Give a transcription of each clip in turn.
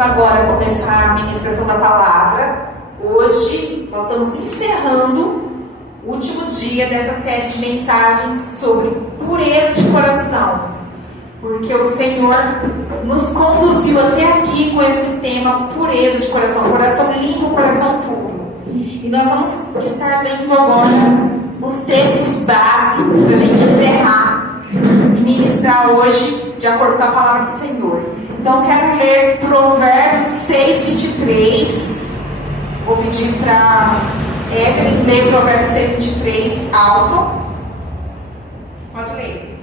agora começar a ministração da palavra. Hoje nós estamos encerrando o último dia dessa série de mensagens sobre pureza de coração, porque o Senhor nos conduziu até aqui com esse tema, pureza de coração, coração limpo, coração puro. E nós vamos estar lendo agora os textos básicos para a gente encerrar e ministrar hoje de acordo com a palavra do Senhor. Então quero ler Provérbios 6:23. Vou pedir para Evelyn ler Provérbios 6:23 alto. Pode ler.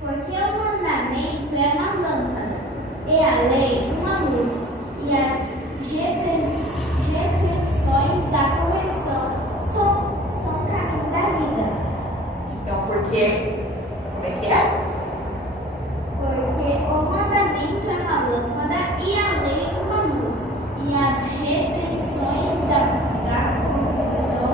Porque o mandamento é uma lâmpada, e a lei uma luz, e as repreensões da correção são o caminho da vida. Então, porque... Como é que é? Porque o mandamento é uma lâmpada, e a lei uma luz, e as repreensões da correção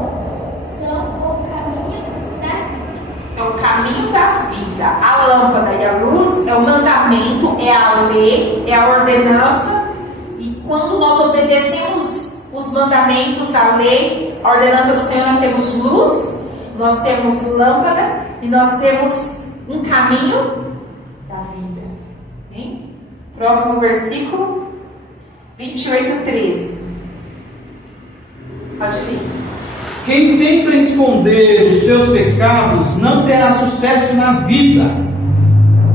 são o caminho da vida. Então, o caminho da vida, a lâmpada e a luz é o mandamento, é a lei, é a ordenança. E quando nós obedecemos os mandamentos, a lei, a ordenança do Senhor, nós temos luz, nós temos lâmpada e nós temos um caminho da vida. Hein? Próximo versículo 28:13. Pode ler. Quem tenta esconder os seus pecados não terá sucesso na vida,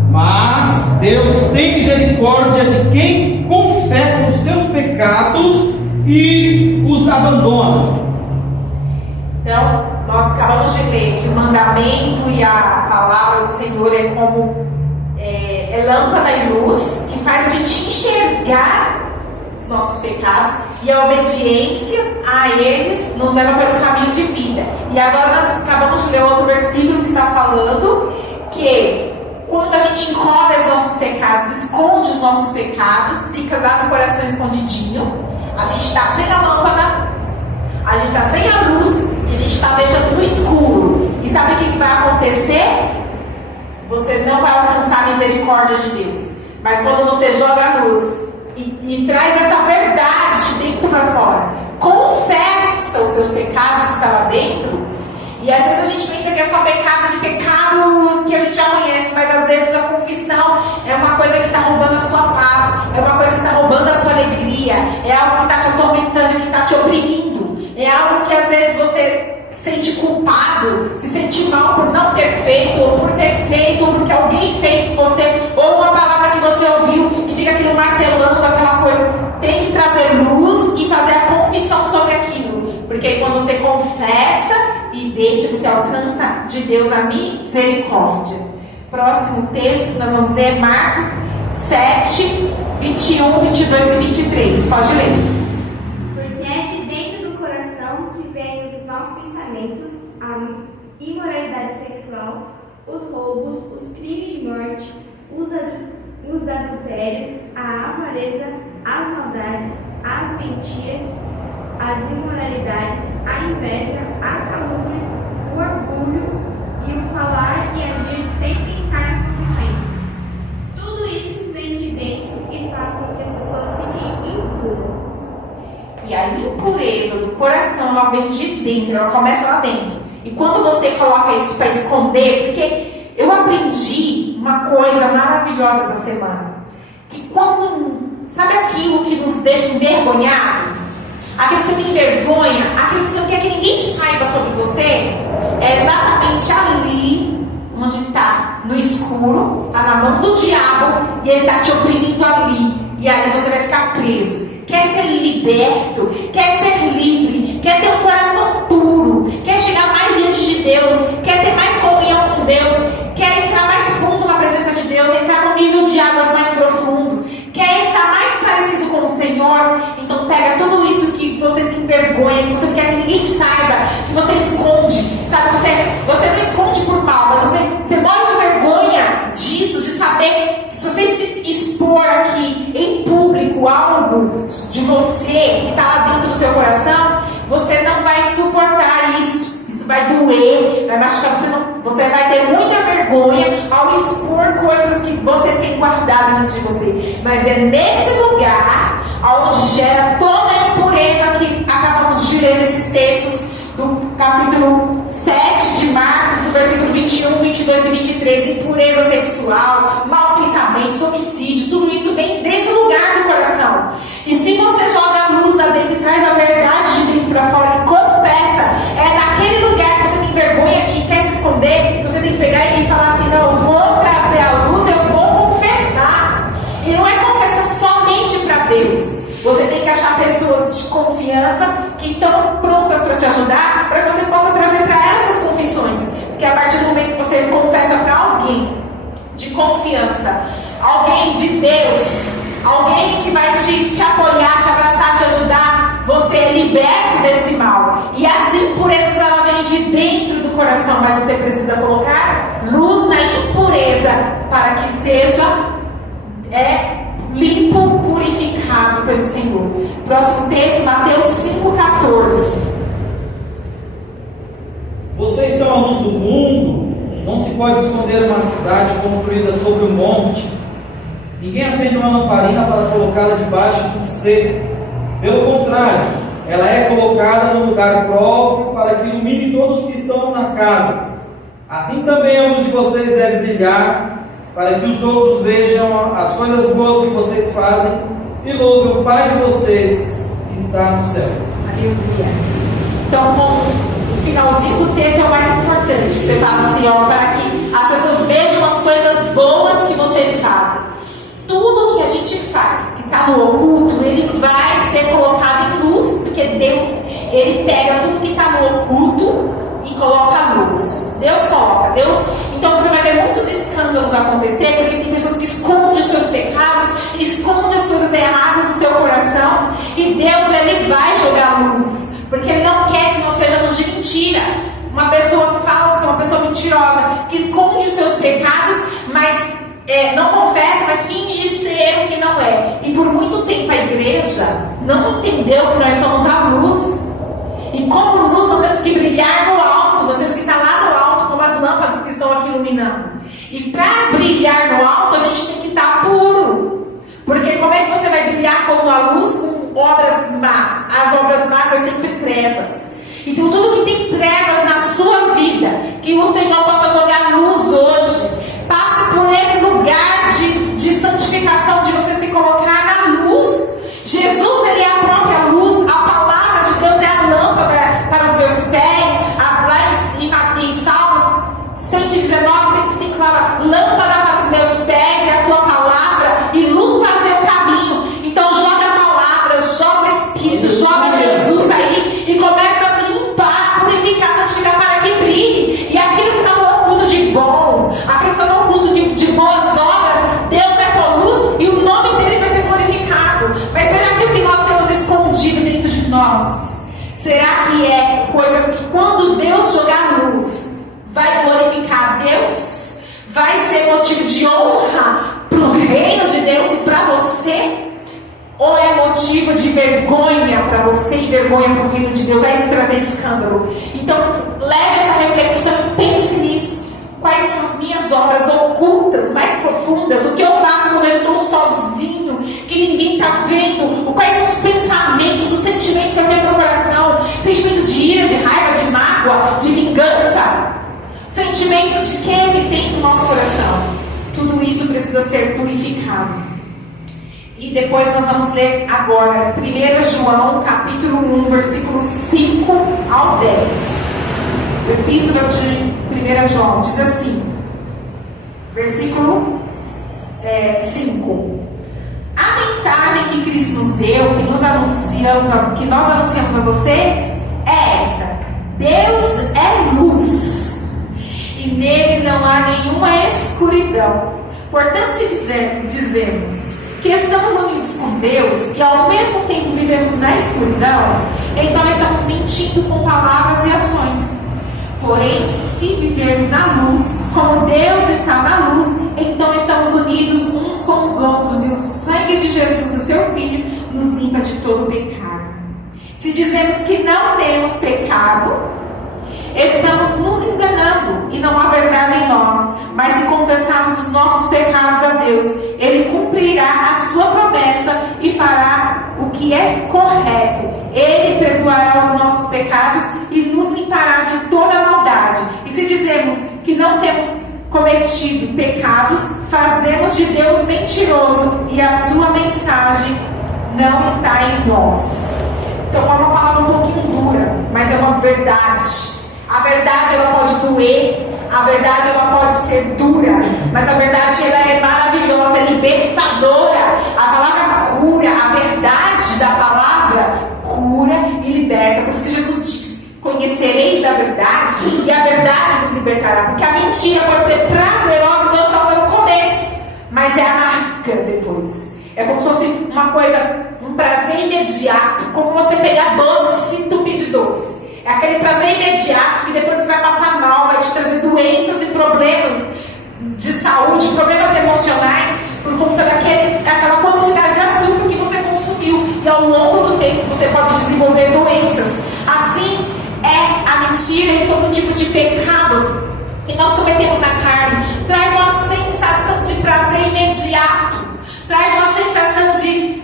mas Deus tem misericórdia de quem confessa os seus pecados e os abandona. Então, nós acabamos de ler que o mandamento e a palavra do Senhor é como é lâmpada e luz, que faz a gente enxergar os nossos pecados, e a obediência a eles nos leva para o caminho de vida. E agora nós acabamos de ler outro versículo que está falando que quando a gente encobre os nossos pecados, esconde os nossos pecados, fica lá no coração escondidinho, a gente está sem a lâmpada, a gente está sem a luz, e a gente está deixando no escuro. E sabe o que vai acontecer? Você não vai alcançar a misericórdia de Deus. Mas quando você joga a luz e traz essa verdade de dentro para fora, confessa os seus pecados que estão lá dentro, e às vezes a gente pensa que é só pecado que a gente já conhece, mas às vezes a confissão é uma coisa que está roubando a sua paz, é uma coisa que está roubando a sua alegria, é algo que está te atormentando, que está te oprimindo, é algo que às vezes você sente culpado, se sente mal por não ter feito, ou por ter feito, ou porque alguém fez com você, ou uma palavra que você ouviu e fica aquilo martelando aquela coisa. Tem que trazer luz e fazer a confissão sobre aquilo, porque quando você confessa e deixa, você alcança de Deus a misericórdia. Próximo texto que nós vamos ler é Marcos 7, 21, 22 e 23. Pode ler. Imoralidade sexual, os roubos, os crimes de morte, os adultérios, a avareza, as maldades, as mentiras, as imoralidades, a inveja, a calúnia, o orgulho e o falar e agir sem pensar nas consequências. Tudo isso vem de dentro e faz com que as pessoas fiquem impuras. E a impureza do coração, ela vem de dentro, ela começa lá dentro. E quando você coloca isso para esconder, porque eu aprendi uma coisa maravilhosa essa semana, que quando, sabe aquilo que nos deixa envergonhado? Aquilo que você tem vergonha, aquilo que você não quer que ninguém saiba sobre você, é exatamente ali onde está, no escuro, está na mão do diabo, e ele está te oprimindo ali, e aí você vai ficar preso. Quer ser liberto, quer ser livre, quer ter um coração puro, quer chegar mais diante de Deus, quer ter mais comunhão com Deus, quer entrar mais fundo na presença de Deus, entrar no nível de águas mais profundo, quer estar mais parecido com o Senhor. Então pega tudo isso que você tem vergonha, que você não quer que ninguém saiba, que você esconde, sabe? Você não esconde por mal, mas você morre de vergonha disso, de saber que se você se expor aqui em público algo de você que está lá dentro do seu coração, você não vai suportar isso. Isso vai doer, vai machucar. Você vai ter muita vergonha ao expor coisas que você tem guardado dentro de você. Mas é nesse lugar gera toda a impureza que acabamos de ler nesses textos do capítulo 7 de Marcos, do versículo 21, 22 e 23, impureza sexual, maus pensamentos, homicídios, tudo isso vem desse lugar do coração. E se você joga a luz lá dentro e traz a verdade de dentro para fora e confessa, é naquele lugar que você tem vergonha e quer se esconder, que você tem que pegar e falar assim, não, eu vou trazer a luz, eu vou confessar. E não é confessar somente para Deus. Você tem que achar pessoas de confiança que estão prontas para te ajudar, para que você possa trazer para elas essas confissões. Porque a partir do momento que você confessa para alguém de confiança, alguém de Deus, alguém que vai te apoiar, te abraçar, te ajudar, você é liberto desse mal. E as impurezas, ela vem de dentro do coração, mas você precisa colocar luz na impureza para que seja limpo, purificado pelo Senhor. Próximo texto, Mateus 5,14. Vocês são a luz do mundo. Não se pode esconder uma cidade construída sobre um monte. Ninguém acende uma lamparina para colocá-la debaixo de um cesto. Pelo contrário, ela é colocada no lugar próprio para que ilumine todos que estão na casa. Assim também a luz de vocês deve brilhar, para que os outros vejam as coisas boas que vocês fazem e louvem o Pai de vocês que está no céu. Aleluia. Então, o finalzinho do texto é o mais importante. Você fala assim, para que as pessoas vejam as coisas boas que vocês fazem. Tudo que a gente faz, que está no oculto, ele vai ser colocado em luz, porque Deus, ele pega tudo que está no oculto e coloca a luz. Deus coloca. Então você vai ver muitos escândalos acontecer, porque tem pessoas que escondem os seus pecados, escondem as coisas erradas do seu coração, e Deus, ele vai jogar luz, porque ele não quer que nós sejamos de mentira. Uma pessoa falsa, uma pessoa mentirosa, que esconde os seus pecados, mas não confessa, mas finge ser o que não é. E por muito tempo a igreja não entendeu que nós somos a luz. E como luz nós temos que brilhar no alto, nós temos que estar lá no alto, como as lâmpadas que estão aqui iluminando. E para brilhar no alto, a gente tem que estar puro. Porque como é que você vai brilhar como a luz com obras más? As obras más são sempre trevas. Então tudo que tem trevas na sua vida, que o Senhor possa jogar luz hoje. Passe por esse lugar de santificação, de você se colocar na luz. Jesus, ele é a própria luz. A palavra de Deus é a lâmpada para os meus pés. Lá em Salmos 119, 105 fala, lâmpada para os meus pés é a tua palavra e luz para o meu caminho. Então joga a palavra, joga o Espírito, joga Jesus aí e começa a limpar, purificar, santificar para que brilhe. E aquilo que está no oculto de bom, aquilo que está no oculto de boas obras, Deus é tua luz e o nome dele vai ser glorificado. Mas será que o que nós temos escondido dentro de nós? Será que é coisas que quando Deus jogar luz, vai glorificar a Deus? Vai ser motivo de honra para o reino de Deus e para você? Ou é motivo de vergonha para você e vergonha para o reino de Deus? Vai trazer escândalo. Então leve essa reflexão e pense nisso. Quais são as minhas obras ocultas, mais profundas? O que eu faço quando eu estou sozinho, que ninguém está vendo? Quais são os pensamentos, os sentimentos que eu tenho no meu coração? Sentimentos de ira, de raiva, de mágoa, de vingança? Sentimentos de quem é que tem no nosso coração? Tudo isso precisa ser purificado. E depois nós vamos ler agora 1 João capítulo 1, versículo 5 ao 10. Epístola de 1 João diz assim, versículo 5: a mensagem que Cristo nos deu, que nós anunciamos a vocês, é esta: Deus é luz e nele não há nenhuma escuridão. Portanto, se dizemos que estamos unidos com Deus e ao mesmo tempo vivemos na escuridão, então estamos mentindo com palavras e ações. Porém, se vivermos na luz, como Deus está na luz, então estamos unidos uns com os outros, e o sangue de Jesus, o seu Filho, nos limpa de todo pecado. Se dizemos que não temos pecado, estamos nos enganando e não há verdade em nós. Mas se confessarmos os nossos pecados a Deus, Ele cumprirá a sua promessa e fará o que que é correto. Ele perdoará os nossos pecados e nos limpará de toda maldade. E se dizemos que não temos cometido pecados, fazemos de Deus mentiroso e a sua mensagem não está em nós. Então é uma palavra um pouquinho dura, mas é uma verdade. A verdade ela pode doer, a verdade ela pode ser dura, mas a verdade ela é maravilhosa, é libertadora. A palavra cura, a verdade da palavra cura e liberta. Por isso que Jesus diz: conhecereis a verdade e a verdade nos libertará. Porque a mentira pode ser prazerosa e gostosa no começo, mas é amarga depois. É como se fosse uma coisa, um prazer imediato, como você pegar doce e se entupir de doce. É aquele prazer imediato que depois você vai passar mal, vai te trazer doenças e problemas de saúde, problemas emocionais, por conta daquela quantidade de açúcar que você consumiu. E ao longo do tempo você pode desenvolver doenças. Assim é a mentira e todo tipo de pecado que nós cometemos na carne. Traz uma sensação de prazer imediato. Traz uma sensação de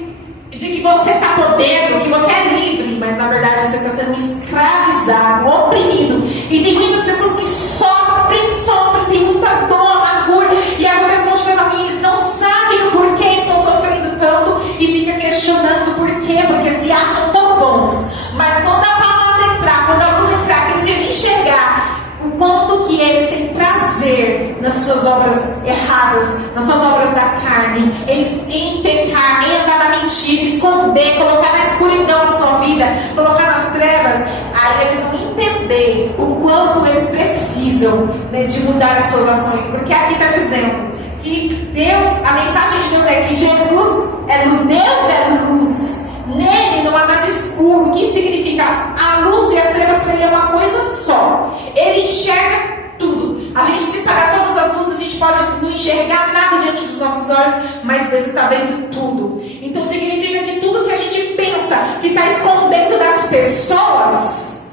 que você está podendo, que você é livre, mas na verdade você está sendo escravizado, oprimido. E tem muitas pessoas que sofrem, tem muita dor, amargura. E agora são os meus amigos, não sabem o porquê estão sofrendo tanto e ficam questionando por quê, porque se acham tão bons. Mas quando a palavra entrar, quando a luz entrar, que eles vão enxergar o quanto que eles têm prazer nas suas obras erradas, nas suas obras da carne, eles em pecar, em andar na mentira, esconder, colocar na escuridão a sua vida, colocar nas trevas, aí eles vão entender o quanto eles precisam, né, de mudar as suas ações. Porque aqui está dizendo que Deus, a mensagem de Deus é que Jesus é luz, Deus é luz. Nele não há nada escuro. O que significa? A luz e as trevas para ele é uma coisa só. Ele enxerga tudo. A gente, se parar todas as luzes, a gente pode não enxergar nada diante dos nossos olhos, mas Deus está vendo tudo. Então significa que tudo que a gente pensa que está escondendo das pessoas,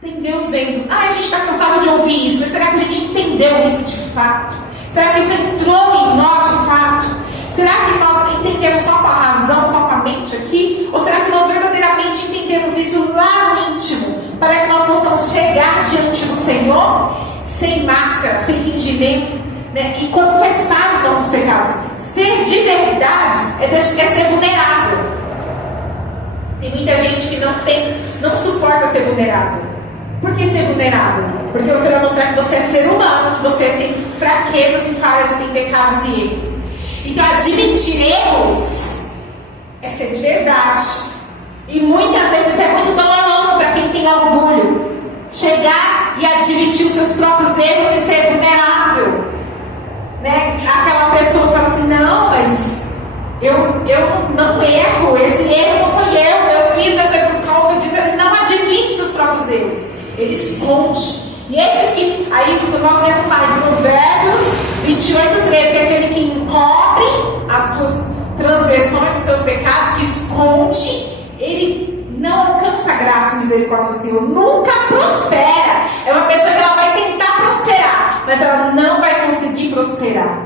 tem Deus vendo. A gente está cansado de ouvir isso, mas será que a gente entendeu isso de fato? Será que isso entrou em nós de fato? Será que nós entendemos só com a razão, só com a mente aqui? Ou será que nós verdadeiramente entendemos isso lá no íntimo? Para que nós possamos chegar diante do Senhor sem máscara, sem fingimento, né? E confessar os nossos pecados. Ser de verdade é ser vulnerável. Tem muita gente que não suporta ser vulnerável. Por que ser vulnerável? Porque você vai mostrar que você é ser humano, que você tem fraquezas e falhas e tem pecados e erros. Então admitir erros é ser de verdade. E muitas vezes é muito doloroso para quem tem orgulho. Chegar e admitir os seus próprios erros e ser vulnerável, né? Aquela pessoa que fala assim: não, mas eu não erro, esse erro não foi eu fiz essa por causa disso. Ele não admite seus próprios erros, ele esconde. E esse aqui, aí nós vemos lá em Provérbios 28:13, que é aquele que encobre as suas transgressões, os seus pecados, que esconde, ele não alcança graça e misericórdia do Senhor, nunca prospera. É uma pessoa que ela vai tentar prosperar, mas ela não vai conseguir prosperar.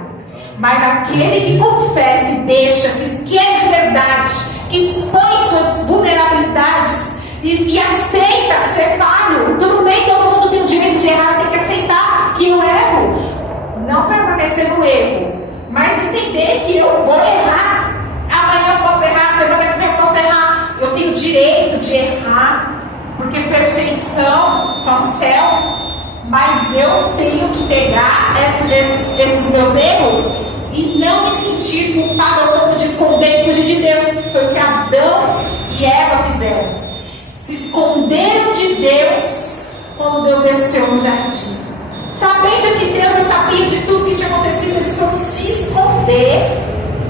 Mas aquele que confessa e deixa, que é de verdade, que expõe suas vulnerabilidades e aceita ser falho. Tudo bem, todo mundo tem o direito de errar, tem que aceitar que eu erro. Não permanecer no erro, mas entender que eu vou errar. Amanhã eu posso errar, semana que vem eu posso errar. Eu tenho direito de errar, porque perfeição só no céu. Mas eu tenho que pegar esses meus erros e não me sentir culpado ao ponto de esconder e fugir de Deus. Foi o que Adão e Eva fizeram. Se esconderam de Deus quando Deus desceu no jardim. Sabendo que Deus já sabia de tudo que tinha acontecido, eles foram se esconder,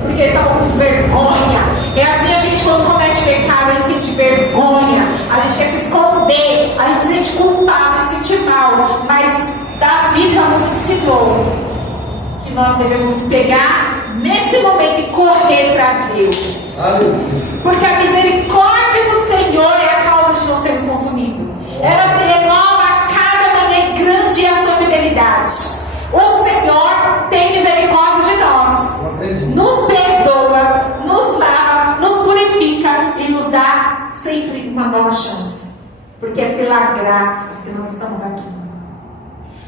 porque eles estavam com vergonha. É assim a gente, quando comete pecado, a gente sente vergonha, a gente quer se esconder, a gente se sente culpado, a gente se sente mal. Mas Davi já nos ensinou que nós devemos pegar nesse momento e correr para Deus. Porque a misericórdia do Senhor é a causa de não sermos consumidos. Ela se renova a cada manhã, grande é a sua fidelidade. O Senhor tem misericórdia de nós, nos perdoa, nos lava, nos purifica e nos dá sempre uma nova chance. Porque é pela graça que nós estamos aqui.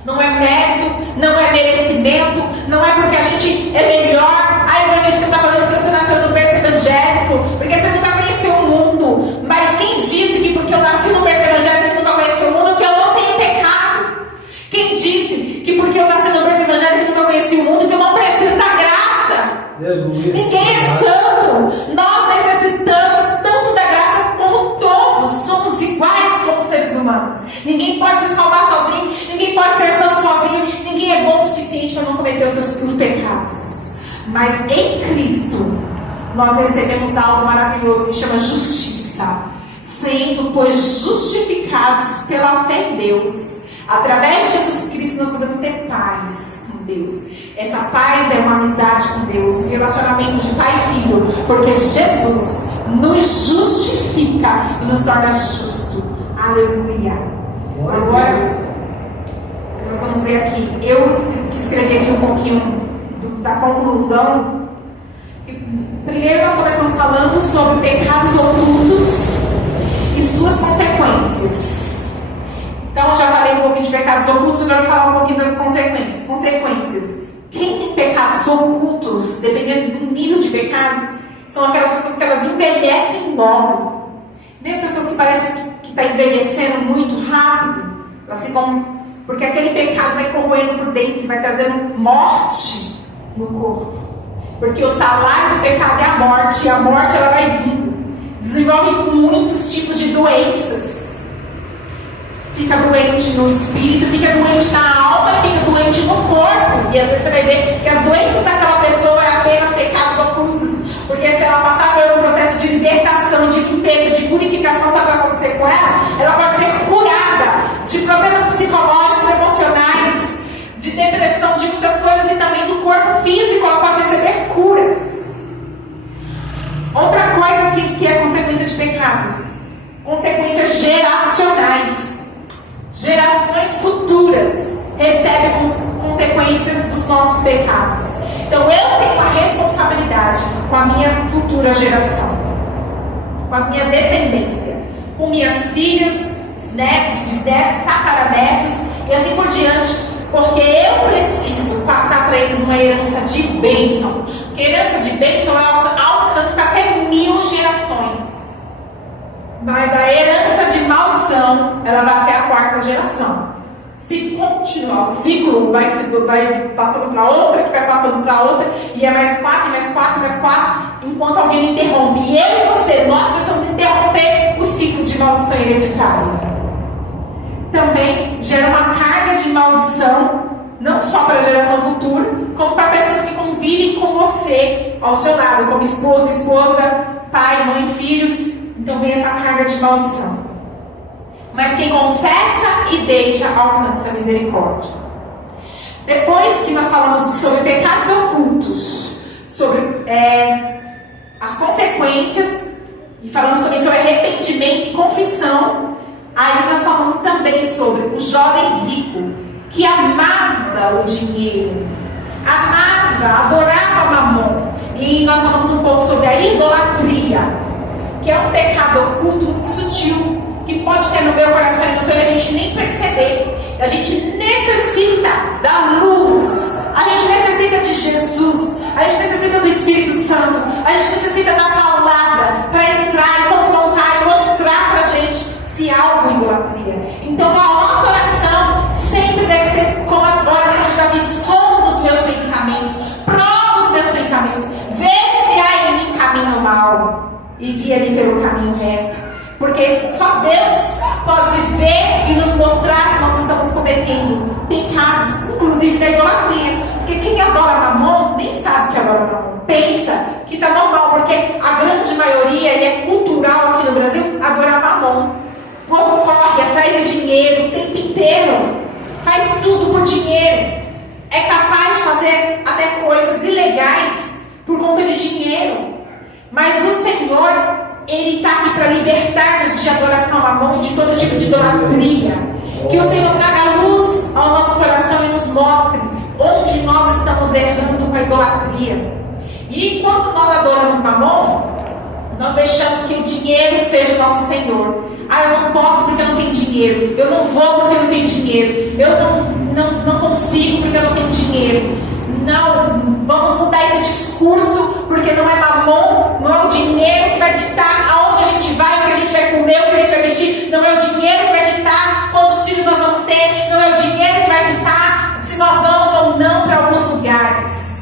Não é mérito, não é merecimento, não é porque a gente é melhor. Ai, Wanda, você está falando isso porque você nasceu no berço evangélico, porque você nunca conheceu o mundo. Mas quem disse que porque eu nasci no berço evangélico e nunca conheci o mundo, que eu não tenho pecado? Quem disse que porque eu nasci no berço evangélico e nunca conheci o mundo, que eu não preciso da graça? Aleluia. Ninguém é santo. Nós necessitamos tanto da graça como todos. Somos iguais como seres humanos. Ninguém pode se salvar sozinho. Ninguém pode ser santo sozinho. Ninguém é bom o suficiente para não cometer os pecados. Mas em Cristo nós recebemos algo maravilhoso que chama justiça. Sendo, pois, justificados pela fé em Deus. Através de Jesus Cristo nós podemos ter paz com Deus. Essa paz é uma amizade com Deus, um relacionamento de pai e filho, porque Jesus nos justifica e nos torna justo. Aleluia. Agora, nós vamos ver aqui. Eu escrevi aqui um pouquinho da conclusão. Primeiro nós começamos falando sobre pecados ocultos e suas consequências. Então, eu já falei um pouquinho de pecados ocultos, agora eu vou falar um pouquinho das consequências. Consequências. Quem tem pecados ocultos, dependendo do nível de pecados, são aquelas pessoas que elas envelhecem logo. Tem as pessoas que parecem que está envelhecendo muito rápido, elas ficam, porque aquele pecado vai corroendo por dentro, vai trazendo morte no corpo. Porque o salário do pecado é a morte, e a morte ela vai vindo. Desenvolve muitos tipos de doenças. Fica doente no espírito, fica doente na alma, fica doente no corpo. E às vezes você vai ver que as doenças daquela pessoa é apenas pecados ocultos. Porque se ela passar por um processo de libertação, de limpeza, de purificação, sabe o que vai acontecer com ela? Ela pode ser curada de problemas psicológicos, emocionais, de depressão, de muitas coisas, e também do corpo físico, ela pode receber curas. Outra coisa que é consequência de pecados, consequências geracionais. Gerações futuras recebem consequências dos nossos pecados. Então eu tenho uma responsabilidade com a minha futura geração, com a minha descendência, com minhas filhas, netos, bisnetos, tataranetos e assim por diante, porque eu preciso passar para eles uma herança de bênção. Porque herança de bênção alcança até 1000 gerações. Mas a herança de maldição, ela vai até a 4ª geração. Se continuar, o ciclo vai passando para outra, que vai passando para outra, e é mais 4, mais 4, mais 4, enquanto alguém interrompe. E eu e você, nós precisamos interromper o ciclo de maldição hereditária. Também gera uma carga de maldição, não só para a geração futura, como para pessoas que convivem com você ao seu lado, como esposo, esposa, pai, mãe, filhos. Então vem essa carga de maldição. Mas quem confessa e deixa, alcança a misericórdia. Depois que nós falamos sobre pecados ocultos, sobre as consequências, e falamos também sobre arrependimento e confissão, aí nós falamos também sobre o jovem rico, que amava o dinheiro, amava, adorava Mamon. E nós falamos um pouco sobre a idolatria, que é um pecado oculto muito sutil, que pode ter no meu coração e no seu, e a gente nem perceber. A gente necessita da luz, a gente necessita de Jesus, a gente necessita do Espírito Santo, a gente necessita da palavra para entrar e confrontar e mostrar para a gente se há alguma idolatria. Então a nossa oração sempre deve ser como a oração de Davi: som dos meus pensamentos, prova os meus pensamentos, vê se há em mim caminho mau e guia-me pelo caminho reto. Porque só Deus pode ver e nos mostrar se nós estamos cometendo pecados, inclusive da idolatria. Porque quem adora Mamon nem sabe que adora Mamon. Pensa que está normal, porque a grande maioria, e é cultural aqui no Brasil, adorar Mamon. O povo corre atrás de dinheiro o tempo inteiro. Faz tudo por dinheiro. É capaz de fazer até coisas ilegais por conta de dinheiro. Mas o Senhor, Ele está aqui para libertar-nos de adoração a Mamon e de todo tipo de idolatria. Que o Senhor traga luz ao nosso coração e nos mostre onde nós estamos errando com a idolatria. E enquanto nós adoramos Mamon, Nós deixamos que o dinheiro seja o nosso Senhor. Eu não posso porque eu não tenho dinheiro. Eu não vou porque eu não tenho dinheiro. Eu não consigo porque eu não tenho dinheiro. Não, vamos mudar esse discurso, porque não é mamon, não é o dinheiro que vai ditar aonde a gente vai, o que a gente vai comer, o que a gente vai vestir. Não é o dinheiro que vai ditar quantos filhos nós vamos ter. Não é o dinheiro que vai ditar se nós vamos ou não para alguns lugares.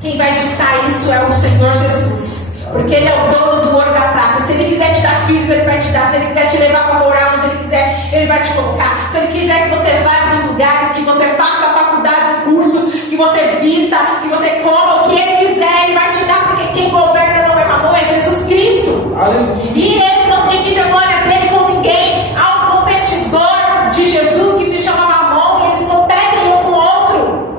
Quem vai ditar isso é o Senhor Jesus. Porque Ele é o dono do ouro e da prata. Se Ele quiser te dar filhos, Ele vai te dar. Se Ele quiser te levar para morar onde Ele quiser, Ele vai te colocar. Se Ele quiser que você vá para os lugares, que você faça a faculdade, o curso, que você vista, que você coma, o que Ele quiser, Ele vai te dar. Porque quem governa não é mamon, é Jesus Cristo. Aleluia. E Ele não divide a glória dele com ninguém. Há um competidor de Jesus que se chama mamon, e eles competem um com o outro.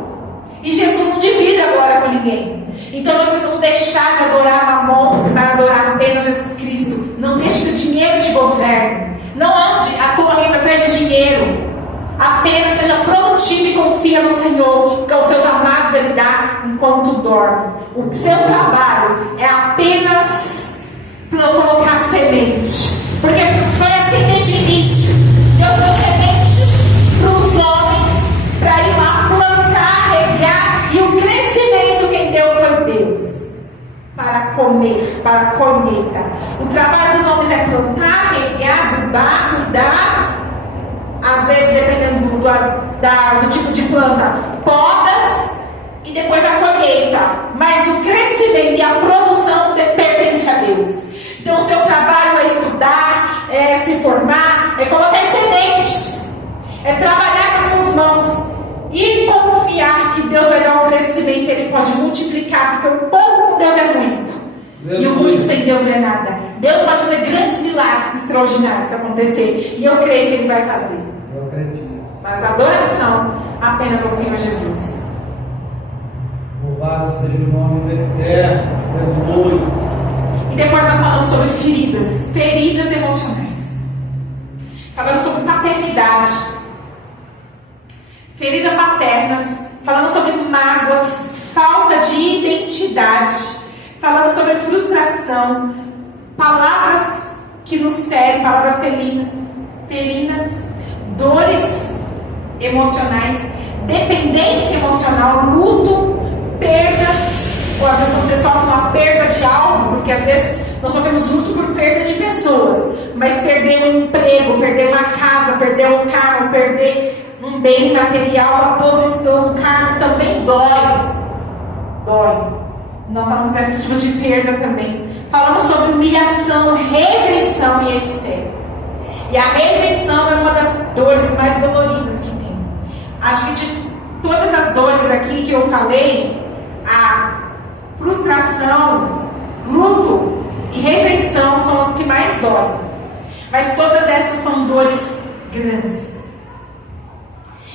E Jesus não divide a glória com ninguém. Então nós precisamos deixar de adorar mamon para adorar apenas Jesus Cristo. Não deixe que o dinheiro te governe. Não ande a tua renda atrás de dinheiro. Apenas seja produtivo e confia no Senhor, porque aos seus amados Ele dá enquanto dorme. O seu trabalho é apenas colocar semente. Porque foi assim desde o início. Deus deu sementes para os homens, para ir lá plantar, regar, e o crescimento quem deu foi Deus. Para comer, para a colheita. O trabalho dos homens é plantar, regar, adubar, cuidar. Às vezes, dependendo do tipo de planta, podas e depois a colheita. Mas o crescimento e a produção pertence a Deus. Então, o seu trabalho é estudar, é se formar, é colocar sementes, é trabalhar com as suas mãos e confiar que Deus vai dar um crescimento, Ele pode multiplicar, porque o pouco com Deus é muito. E o muito sem Deus não é nada. Deus pode fazer grandes milagres extraordinários acontecer. E eu creio que Ele vai fazer. Eu acredito. Mas a adoração apenas ao Senhor Jesus. Louvado seja o nome do Eterno. Aleluia. E depois nós falamos sobre feridas. Feridas emocionais. Falamos sobre paternidade. Feridas paternas. Falamos sobre mágoas. Falta de identidade. Falando sobre frustração, palavras que nos ferem, palavras ferinas, dores emocionais, dependência emocional, luto, perdas, ou às vezes quando você sofre uma perda de algo, porque às vezes nós sofremos luto por perda de pessoas, mas perder um emprego, perder uma casa, perder um carro, perder um bem material, uma posição, um cargo também dói. Nós falamos desse tipo de perda também. Falamos sobre humilhação, rejeição e etc. E a rejeição é uma das dores mais doloridas que tem. Acho que de todas as dores aqui que eu falei, a frustração, luto e rejeição são as que mais doem. Mas todas essas são dores grandes.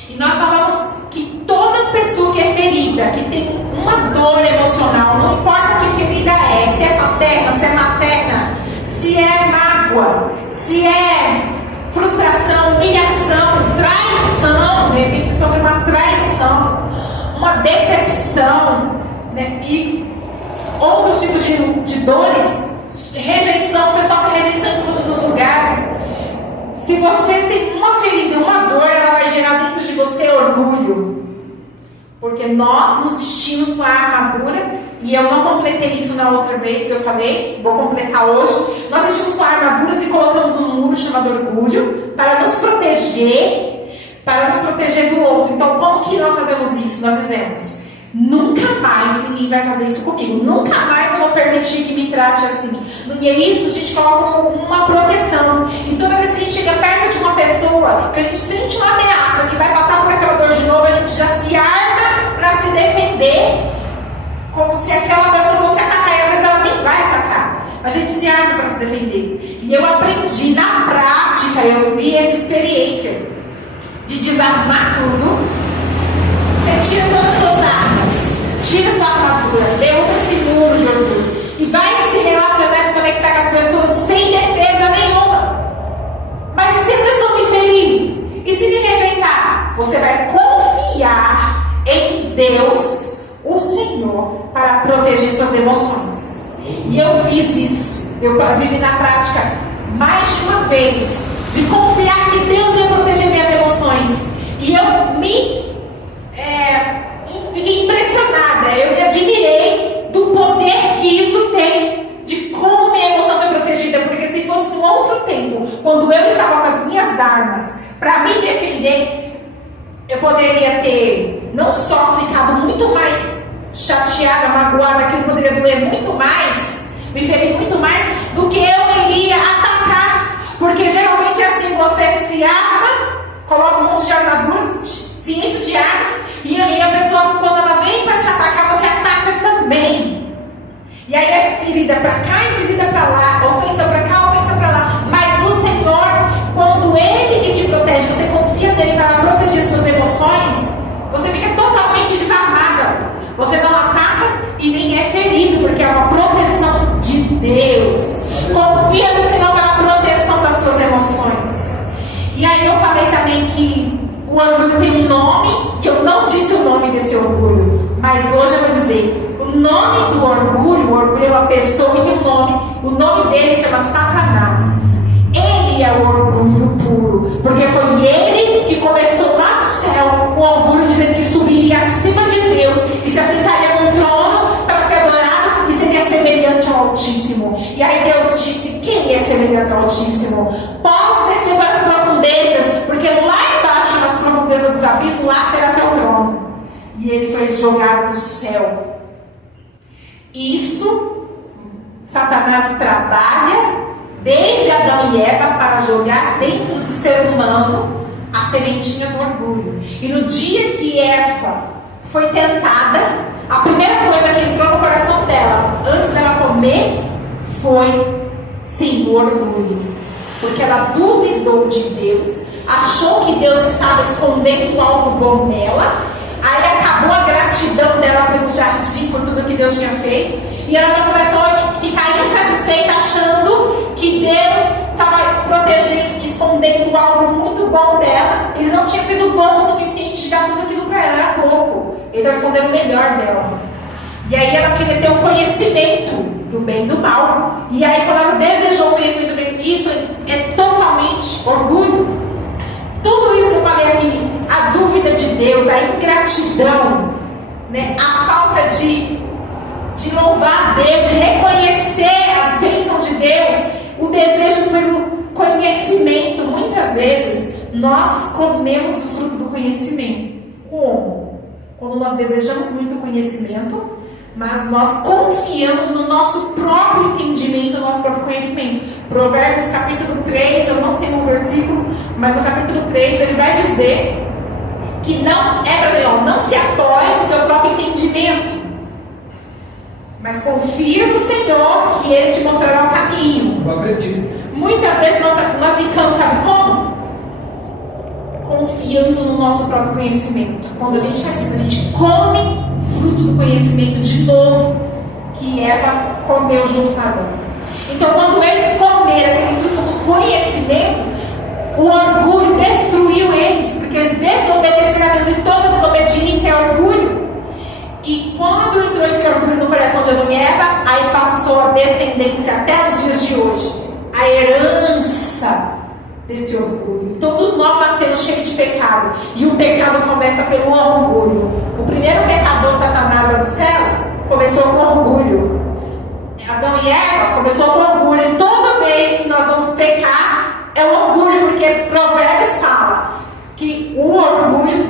E nós falamos que toda pessoa que é ferida, que tem uma dor emocional, não importa que ferida é, se é paterna, se é materna, se é mágoa, se é frustração, humilhação, traição, de repente você sofre uma traição, uma decepção, né? E outros tipos de dores, rejeição, você sofre rejeição em todos os lugares. Se você tem uma ferida, uma dor, ela vai gerar dentro de você orgulho. Porque nós nos vestimos com a armadura, e eu não completei isso na outra vez que eu falei, vou completar hoje. Nós vestimos com armaduras e colocamos um muro chamado orgulho para nos proteger do outro. Então, como que nós fazemos isso? Nós dizemos: nunca mais ninguém vai fazer isso comigo. Nunca mais eu vou permitir que me trate assim. E é isso, a gente coloca uma proteção. E toda vez que a gente chega perto de uma pessoa, que a gente sente uma ameaça, que vai passar por aquela dor de novo, a gente já se arma para se defender, como se aquela pessoa fosse atacar. E às vezes ela nem vai atacar, mas a gente se arma para se defender. E eu aprendi na prática, eu vi essa experiência de desarmar tudo. Você tira todas as suas armas, tira sua armadura, derruba esse muro de orgulho e vai se relacionar, se conectar com as pessoas sem defesa nenhuma. Mas e se a pessoa me ferir? E se me rejeitar? Você vai confiar em Deus, o Senhor, para proteger suas emoções. E eu fiz isso. vivi na prática mais de uma vez de confiar que Deus ia proteger minhas emoções. E eu fiquei impressionada, eu me admirei do poder que isso tem, de como minha emoção foi protegida. Porque se fosse num outro tempo, quando eu estava com as minhas armas para me defender, eu poderia ter não só ficado muito mais chateada, magoada, aquilo poderia doer muito mais, me ferir muito mais, do que eu iria atacar. Porque geralmente é assim, você se arma, coloca um monte de armaduras, se enche de armas, e aí a pessoa, quando ela vem para te atacar, você ataca também. E aí é ferida para cá e ferida para lá, ofensa para cá, ofensa para lá. Mas o Senhor, quando Ele que te protege, você confia nele para proteger suas emoções, você fica totalmente desarmada. Você não ataca e nem é ferido, porque é uma proteção de Deus. Confia no Senhor para a proteção das suas emoções. E aí eu falei também que o orgulho tem um nome, e eu não disse o nome desse orgulho, mas hoje eu vou dizer. O nome do orgulho, o orgulho é uma pessoa e tem um nome. O nome dele chama Satanás. Ele é o orgulho puro, porque foi ele que começou lá no céu com orgulho, dizendo que subiria acima de Deus e se assentaria num trono para ser adorado e seria semelhante ao Altíssimo. E aí Deus disse: quem é semelhante ao Altíssimo? Pode descer para as profundezas, porque lá embaixo, nas profundezas dos abismos, lá será seu trono. E ele foi jogado do céu. Isso, Satanás trabalha desde Adão e Eva para jogar dentro do ser humano a sementinha do orgulho. E no dia que Eva foi tentada, a primeira coisa que entrou no coração dela, antes dela comer, foi sim, o orgulho. Porque ela duvidou de Deus, achou que Deus estava escondendo algo bom nela. Aí acabou a gratidão dela pelo jardim, por tudo que Deus tinha feito. E ela começou a ficar insatisfeita, achando que Deus estava protegendo, escondendo algo muito bom dela. Ele não tinha sido bom o suficiente de dar tudo aquilo para ela, era pouco. Ele estava escondendo o melhor dela. E aí ela queria ter o conhecimento do bem e do mal. E aí quando ela desejou o conhecimento do bem, isso é totalmente orgulho. Tudo isso que eu falei aqui, a dúvida de Deus, a ingratidão, né? A falta de louvar a Deus, de reconhecer as bênçãos de Deus, o desejo pelo conhecimento. Muitas vezes nós comemos o fruto do conhecimento. Como? Quando nós desejamos muito conhecimento, mas nós confiamos no nosso próprio entendimento, no nosso próprio conhecimento. Provérbios capítulo 3, eu não sei o versículo, mas no capítulo 3 ele vai dizer que não se apoie no seu próprio entendimento, mas confia no Senhor, que Ele te mostrará o caminho. Eu acredito. Muitas vezes nós ficamos, sabe como? Confiando no nosso próprio conhecimento. Quando a gente faz isso, a gente come fruto do conhecimento de novo, que Eva comeu junto com Adão. Então, quando eles comeram aquele fruto do conhecimento, o orgulho destruiu eles, porque desobedeceram a Deus, e toda desobediência é orgulho. E quando entrou esse orgulho no coração de Adão e Eva, aí passou a descendência até os dias de hoje, a herança desse orgulho. Todos nós nascemos cheios de pecado, e o pecado começa pelo orgulho. O primeiro pecador, Satanás, lá do céu, começou com orgulho. Adão e Eva começou com orgulho, e toda vez que nós vamos pecar é o orgulho, porque Provérbios fala que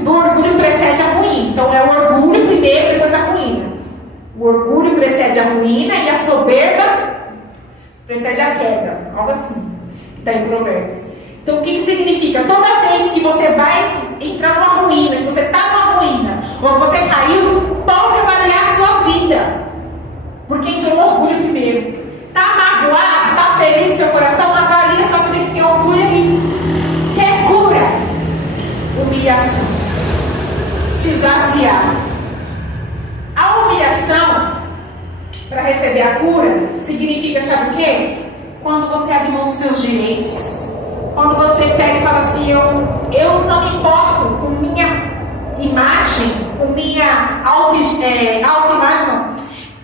do orgulho precede a ruína. Então é o orgulho primeiro, depois a ruína. O orgulho precede a ruína e a soberba precede a queda, algo assim, que está em Provérbios. Então o que significa? Toda vez que você vai entrar numa ruína, que você está numa ruína, ou que você caiu, pode avaliar a sua vida, porque entrou no orgulho primeiro. Está magoado, está ferido seu coração, avalie a sua vida, que tem orgulho ali. Quer cura? Humilhação. Se esvaziar. A humilhação, para receber a cura, significa, sabe o quê? Quando você abre mão dos seus direitos. Quando você pega e fala assim, eu não me importo com minha imagem, com minha autoimagem, não,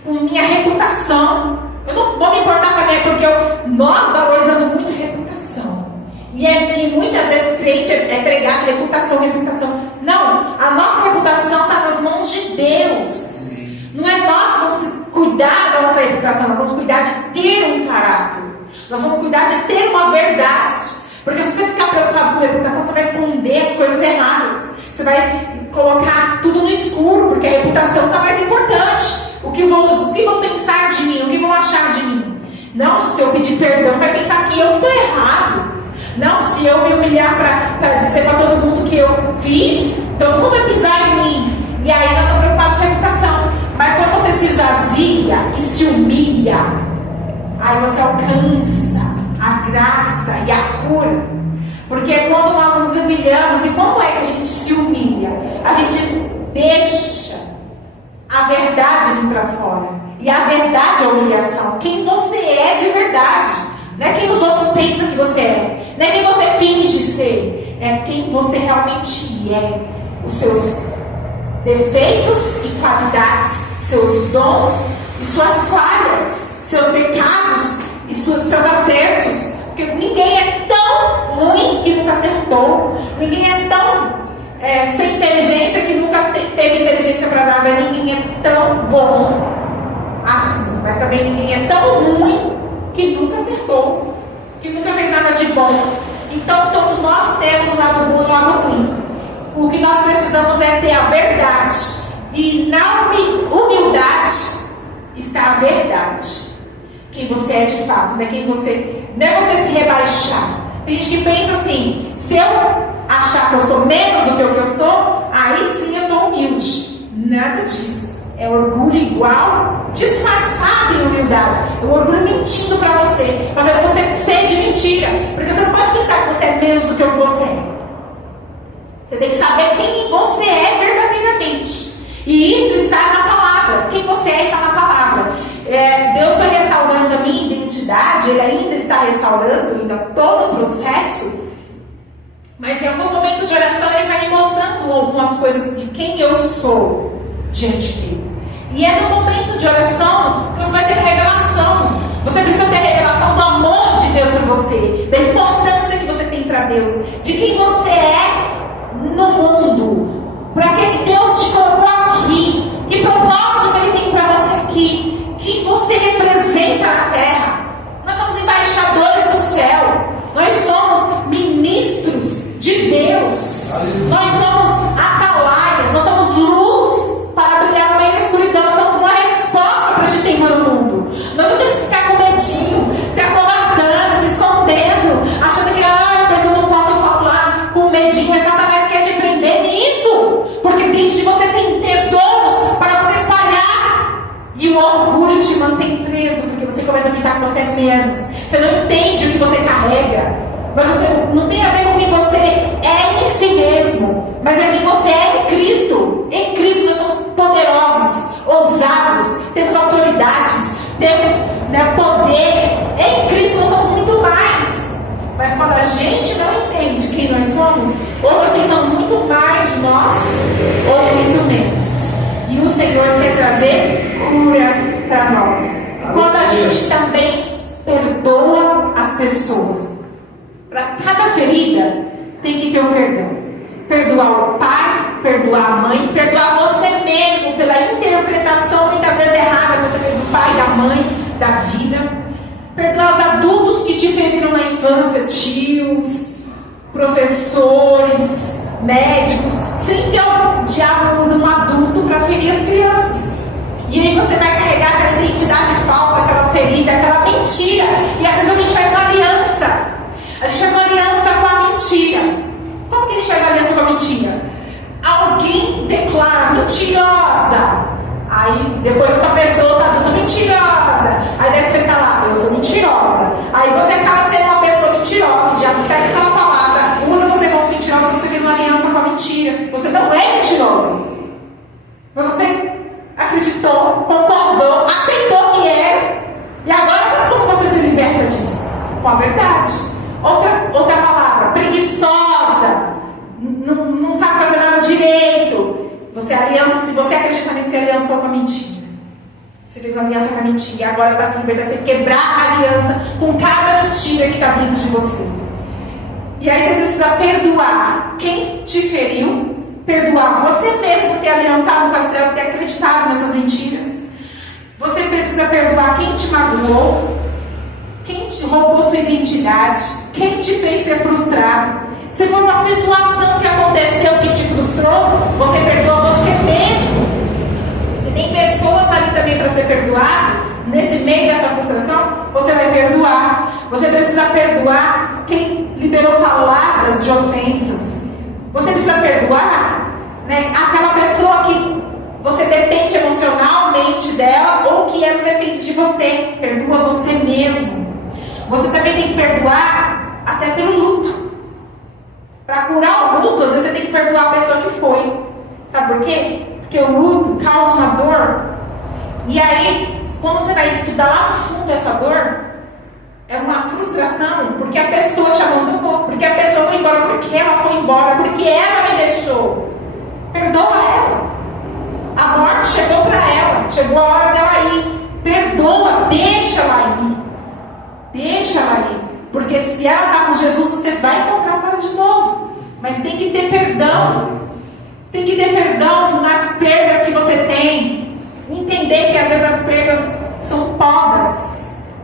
com minha reputação. Eu não vou me importar também, porque eu nós valorizamos muito a reputação. E muitas vezes crente é pregado reputação. Não, a nossa reputação está nas mãos de Deus. Não é nós que vamos cuidar da nossa reputação, nós vamos cuidar de ter um caráter. Nós vamos cuidar de ter uma verdade. Porque se você ficar preocupado com reputação, você vai esconder as coisas erradas. Você vai colocar tudo no escuro, porque a reputação está mais importante. O que vão pensar de mim? O que vão achar de mim? Não, se eu pedir perdão, vai pensar que eu estou errado. Não, se eu me humilhar para dizer para todo mundo que eu fiz, todo mundo vai pisar em mim. E aí nós estamos preocupados com a reputação. Mas quando você se esvazia e se humilha, aí você alcança a graça e a cura. Porque quando nós nos humilhamos, e como é que a gente se humilha? A gente deixa a verdade vir para fora. E a verdade é a humilhação. Quem você é de verdade. Não é quem os outros pensam que você é. Não é quem você finge ser. É quem você realmente é. Os seus defeitos e qualidades, seus dons e suas falhas, seus pecados e seus acertos. Porque ninguém é tão ruim que nunca acertou. Ninguém é tão sem inteligência que nunca teve inteligência para nada. Ninguém é tão bom assim. Mas também ninguém é tão ruim que nunca acertou, que nunca fez nada de bom. Então todos nós temos um lado bom e um lado ruim. O que nós precisamos é ter a verdade. E na humildade está a verdade. Quem você é de fato, não é quem você. Não é você se rebaixar. Tem gente que pensa assim: se eu achar que eu sou menos do que o que eu sou, aí sim eu estou humilde. Nada disso. É orgulho igual, disfarçado em humildade. É o orgulho mentindo para você. Mas é você ser de mentira. Porque você não pode pensar que você é menos do que o que você é. Você tem que saber quem você é verdadeiramente. E isso está na palavra. Quem você é está na palavra. Deus foi restaurando a minha identidade. Ele ainda está restaurando, ainda todo o processo. Mas em alguns momentos de oração ele vai me mostrando algumas coisas de quem eu sou diante dele. E é no momento de oração que você vai ter revelação. Você precisa ter revelação do amor de Deus por você, da importância que você tem para Deus, de quem você é no mundo, para que Deus te colocou aqui, que propósito que Ele tem para você aqui, que você representa na terra. Nós somos embaixadores do céu, nós somos ministros de Deus, nós somos atalaias, nós somos luz para brilhar no meio da escuridão. Nós somos uma resposta para este tempo no mundo. Nós não temos que ficar com medinho, se acovardando, se escondendo, achando que mas eu não posso falar com medinho. Mas Satanás quer te prender nisso, porque dentro de você tem tesouros para você espalhar, e o orgulho te mantém preso, porque você começa a pensar que você é menos. Você não entende o que você carrega, mas você não tem a ver com quem você é em si mesmo, mas é quem você é em Cristo. Em Cristo nós somos poderosos, ousados, temos autoridades, temos poder. Em Cristo nós somos muito mais. Mas quando a gente não entende quem nós somos, ou nós pensamos muito mais de nós, ou muito menos. E o Senhor quer trazer cura para nós. E quando a gente também perdoa as pessoas, para cada ferida tem que ter um perdão. Perdoar o pai, perdoar a mãe, perdoar você mesmo pela interpretação muitas vezes errada que você fez do pai, da mãe, da vida. Perdoar os adultos que te feriram na infância, tios, professores, médicos. Sempre o diabo usa um adulto para ferir as crianças. E aí você vai carregar aquela identidade falsa, aquela ferida, aquela mentira. E às vezes a gente faz uma aliança. A gente faz uma aliança com a mentira. Como que a gente faz aliança com a mentira? Alguém declara mentirosa. Aí depois outra pessoa está dando mentirosa. Aí deve ser lá, eu sou mentirosa. Aí você acaba sendo uma pessoa mentirosa. Já pega aquela palavra, usa você como mentirosa, você fez uma aliança com a mentira. Você não é mentirosa. Mas você acreditou, concordou, aceitou que era. E agora como você se liberta disso? Com a verdade. Outra palavra, preguiçosa, não sabe fazer nada direito. Se você acredita nisso, você aliançou com a mentira. Você fez uma aliança com a mentira. antiga. Agora está sendo feita você quebrar a aliança com cada mentira que está dentro de você. E aí você precisa perdoar quem te feriu, perdoar você mesmo por ter aliançado com as trevas, por ter acreditado nessas mentiras. Você precisa perdoar quem te magoou, quem te roubou sua identidade, quem te fez ser frustrado. Se for uma situação que aconteceu que te frustrou, você perdoa você mesmo. Se tem pessoas ali também para ser perdoado, nesse meio dessa frustração, você vai perdoar. Você precisa perdoar quem liberou palavras de ofensas. Você precisa perdoar, né, aquela pessoa que você depende emocionalmente dela ou que ela depende de você. Perdoa você mesmo. Você também tem que perdoar até pelo luto. Para curar o luto, às vezes você tem que perdoar a pessoa que foi. Sabe por quê? Porque o luto causa uma dor. E aí, quando você vai estudar lá no fundo dessa dor, é uma frustração porque a pessoa te abandonou, porque a pessoa foi embora, porque ela foi embora, porque ela me deixou. Perdoa ela. A morte chegou para ela, chegou a hora dela ir. Perdoa, deixa ela ir. Deixa ela ir. Porque se ela está com Jesus, você vai encontrar com ela de novo. Mas tem que ter perdão. Tem que ter perdão nas perdas que você tem. Entender que às vezes as perdas são podas.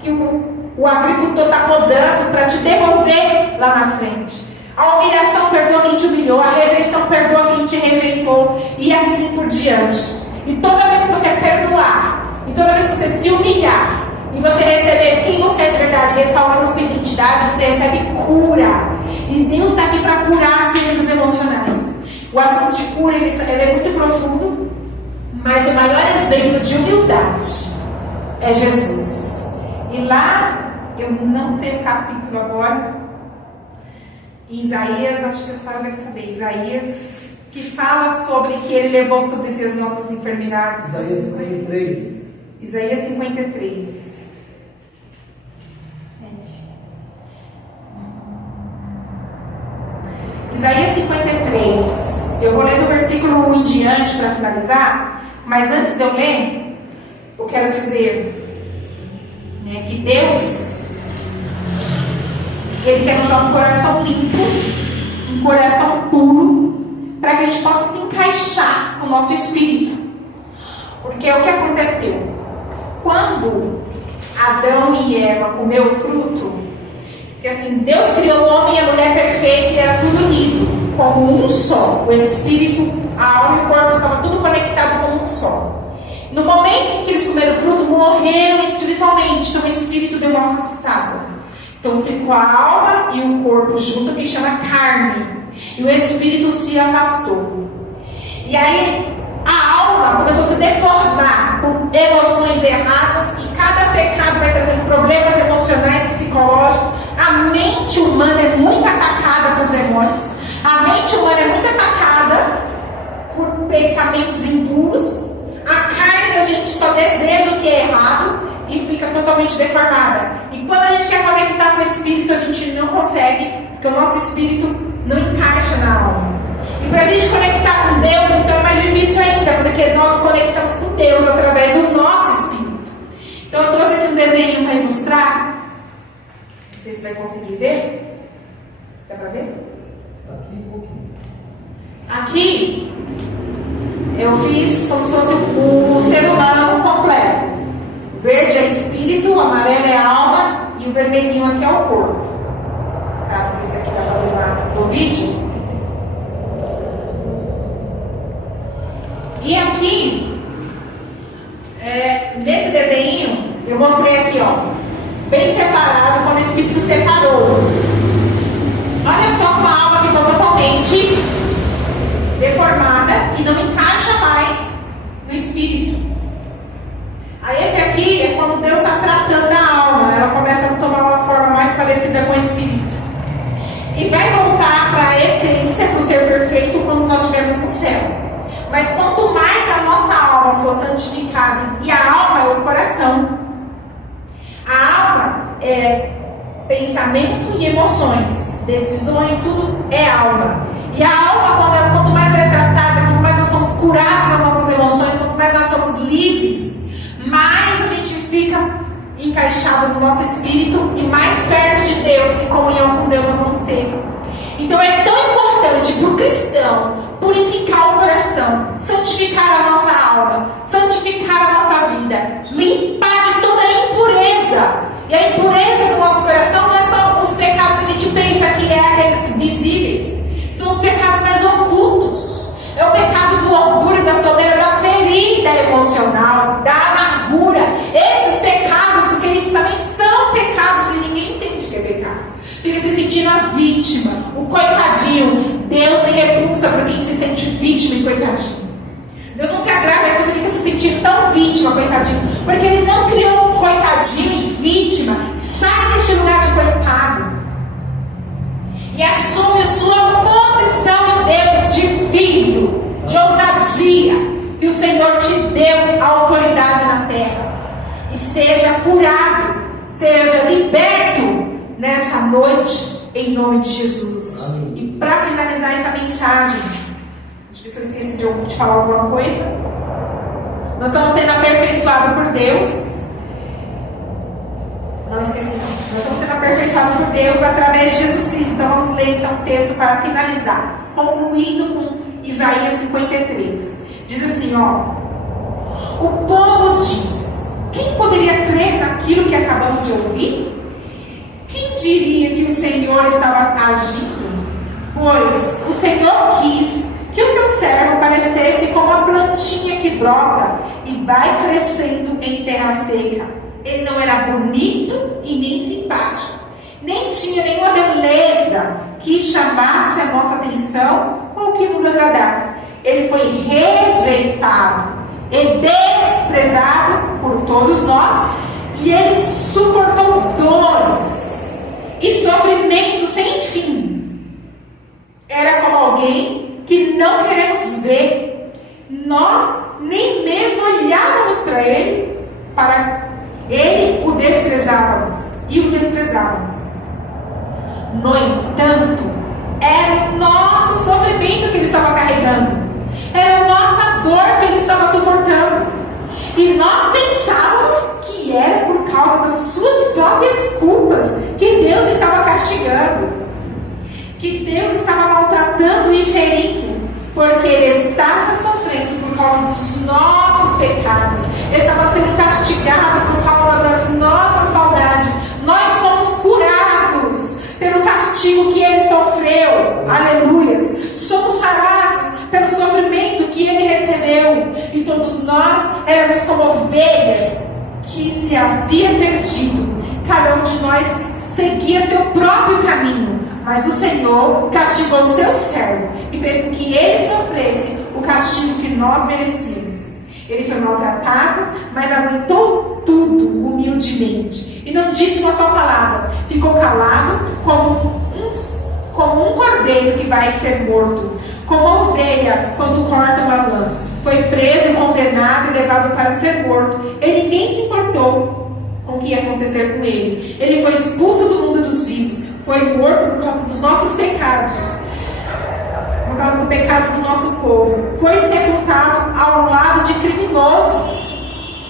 Que o agricultor está podando para te devolver lá na frente. A humilhação perdoa quem te humilhou. A rejeição perdoa quem te rejeitou. E assim por diante. E toda vez que você perdoar, e toda vez que você se humilhar, e você receber quem você é de verdade, restaurando a sua identidade, você recebe cura. E Deus está aqui para curar as feridas emocionais. O assunto de cura ele é muito profundo, mas o maior exemplo de humildade é Jesus. E lá, eu não sei o capítulo agora, em Isaías, acho que a história deve saber, Isaías, que fala sobre que ele levou sobre si as nossas enfermidades. Isaías 53. Isaías 53. Isaías 53. Eu vou ler do versículo 1 em diante para finalizar, mas antes de eu ler, eu quero dizer, né, que Deus, Ele quer nos dar um coração limpo, um coração puro, para que a gente possa se encaixar com o nosso espírito. Porque o que aconteceu? Quando Adão e Eva comeram o fruto, que assim, Deus criou o homem e a mulher perfeita e era tudo unido, como um só. O espírito, a alma e o corpo estava tudo conectado como um só. No momento em que eles comeram o fruto, morreram espiritualmente. Então o espírito deu uma afastada. Então ficou a alma e o corpo junto, que chama carne. E o espírito se afastou. E aí a alma começou a se deformar com emoções erradas. E cada pecado vai trazendo problemas emocionais, psicológicos. A mente humana é muito atacada por demônios. A mente humana é muito atacada por pensamentos impuros. A carne da gente só deseja o que é errado e fica totalmente deformada. E quando a gente quer conectar com o espírito, a gente não consegue, porque o nosso espírito não encaixa na alma. E para a gente conectar com Deus, então é mais difícil ainda, porque nós conectamos com Deus através do nosso espírito. Então eu trouxe aqui um desenho para ilustrar. Não sei se vai conseguir ver. Dá para ver? Aqui um pouquinho. Aqui eu fiz como se fosse o ser humano completo. O verde é espírito, o amarelo é alma e o vermelhinho aqui é o corpo. Ah, não sei se aqui dá para ver lá no vídeo. E aqui, nesse desenho, eu mostrei aqui, ó, bem separado, quando o espírito separou. Olha só como a alma ficou totalmente deformada e não encaixa mais no espírito. Aí esse aqui é quando Deus está tratando a alma, ela começa a tomar uma forma mais parecida com o espírito. E vai voltar para a essência do ser perfeito quando nós estivermos no céu. Mas quanto mais a nossa alma for santificada, e a alma é o coração, a alma é pensamento e emoções, decisões, tudo é alma. E a alma, quanto mais ela é tratada, quanto mais nós somos curados nas nossas emoções, quanto mais nós somos livres, mais a gente fica encaixado no nosso espírito e mais perto de Deus, em comunhão com Deus nós vamos ter. Então é tão importante para o cristão purificar o coração, santificar a nossa alma, santificar a nossa vida, limpar de toda a impureza. E a impureza do nosso coração não é só os pecados que a gente pensa que é aqueles visíveis, são os pecados mais ocultos. É o pecado do orgulho, da soberba, da ferida emocional, da amargura. Esses pecados, porque isso também são pecados e ninguém entende que é pecado. Fica se sentindo a vítima, o coitadinho. Deus tem repulsa para quem se sente vítima e coitadinho. Deus não se agrada que você fica se sentindo tão vítima, coitadinho, porque Ele não criou um coitadinho e vítima. Sai deste lugar de coitado e assume a sua posição em Deus de filho, de ousadia, que o Senhor te deu a autoridade na terra. E seja curado, seja liberto nessa noite, em nome de Jesus. Amém. E para finalizar essa mensagem, deixa eu ver se eu esqueci de falar alguma coisa. Nós estamos sendo aperfeiçoados por Deus. Não esqueci não. Nós estamos sendo aperfeiçoados por Deus através de Jesus Cristo. Então vamos ler então o texto para finalizar, concluindo com Isaías 53. Diz assim, ó: o povo diz: quem poderia crer naquilo que acabamos de ouvir? Quem diria que o Senhor estava agindo? Pois o Senhor quis que o seu servo parecesse como a plantinha que brota e vai crescendo em terra seca. Ele não era bonito e nem simpático, nem tinha nenhuma beleza que chamasse a nossa atenção ou que nos agradasse. Ele foi rejeitado e desprezado por todos nós, e ele suportou dores e sofrimento sem fim. Era como alguém que não queremos ver. Nós nem mesmo olhávamos para ele o desprezávamos e o desprezávamos. No entanto, era o nosso sofrimento que ele estava carregando, era a nossa dor que ele estava suportando, e nós pensávamos que era por causa das suas próprias culpas que Deus estava castigando, que Deus estava maltratando e ferindo, porque Ele estava sofrendo por causa dos nossos pecados, estava sendo castigado por causa das nossas maldades. Nós somos curados pelo castigo que Ele sofreu, aleluias. Somos sarados pelo sofrimento que Ele recebeu, e todos nós éramos como ovelhas que se havia perdido. Cada um de nós seguia seu próprio caminho, mas o Senhor castigou o seu servo e fez com que ele sofresse o castigo que nós merecíamos. Ele foi maltratado, mas aguentou tudo humildemente e não disse uma só palavra. Ficou calado como um cordeiro que vai ser morto, como uma ovelha quando corta uma lã. Foi preso, condenado e levado para ser morto, e ninguém se importou com o que ia acontecer com ele. Ele foi expulso do mundo dos vivos, foi morto por causa dos nossos pecados, por causa do pecado do nosso povo. Foi sepultado ao lado de criminoso,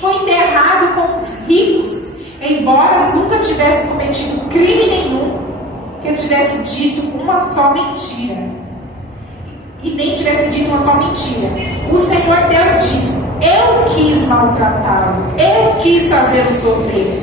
foi enterrado com os ricos, embora nunca tivesse cometido crime nenhum, que tivesse dito uma só mentira. E nem tivesse dito uma só mentira. O Senhor Deus diz: eu quis maltratá-lo, eu quis fazê-lo sofrer.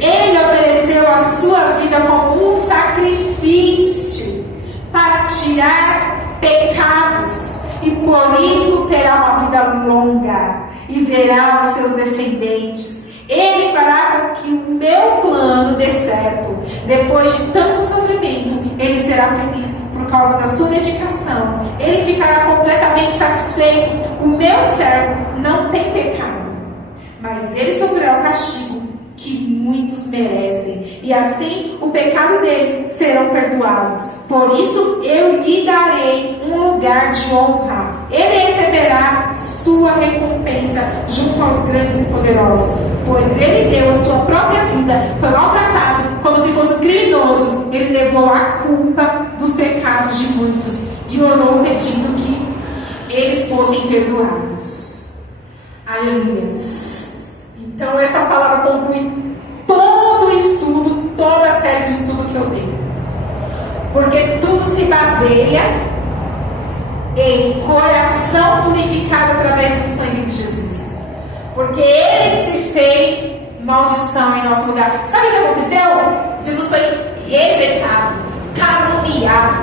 Ele ofereceu a sua vida como um sacrifício para tirar pecados, e por isso terá uma vida longa e verá os seus descendentes. Ele fará com que o meu plano dê certo. Depois de tanto sofrimento, ele será feliz por causa da sua dedicação. Ele ficará completamente satisfeito. O meu servo não tem pecado, mas ele sofrerá o castigo que muitos merecem, e assim o pecado deles serão perdoados. Por isso eu lhe darei um lugar de honra. Ele receberá sua recompensa junto aos grandes e poderosos, pois ele deu a sua própria vida, foi maltratado como se fosse um criminoso. Ele levou a culpa dos pecados de muitos e orou pedindo que eles fossem perdoados. Aleluia. Então essa palavra conclui todo o estudo, toda a série de estudo que eu dei. Porque tudo se baseia em coração purificado através do sangue de Jesus. Porque Ele se fez maldição em nosso lugar. Sabe o que aconteceu? Jesus foi rejeitado, caluniado,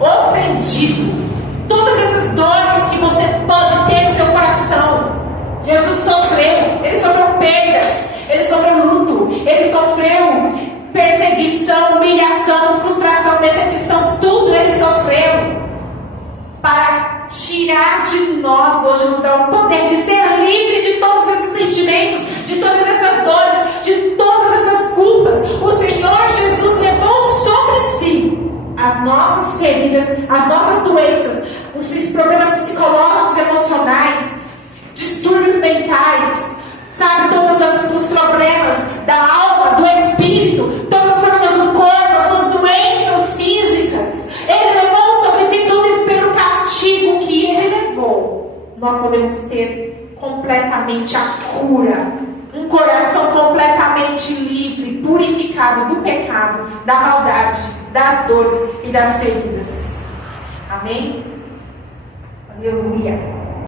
ofendido. Todas essas dores que você pode ter no seu coração, Jesus sofreu. Ele sofreu perdas, Ele sofreu luto, Ele sofreu perseguição, humilhação, frustração, decepção. Tudo Ele sofreu para tirar de nós, hoje nos dá o poder de ser livre de todos esses sentimentos, de todas essas dores, de todas essas culpas. O Senhor Jesus levou sobre si as nossas feridas, as nossas doenças, os problemas psicológicos, emocionais, distúrbios mentais, sabe, todos os problemas da alma, do espírito, todos os problemas do corpo, as suas doenças físicas. Ele levou sobre si tudo, e pelo castigo que Ele levou, nós podemos ter completamente a cura, um coração completamente livre, purificado do pecado, da maldade, das dores e das feridas. Amém? Aleluia.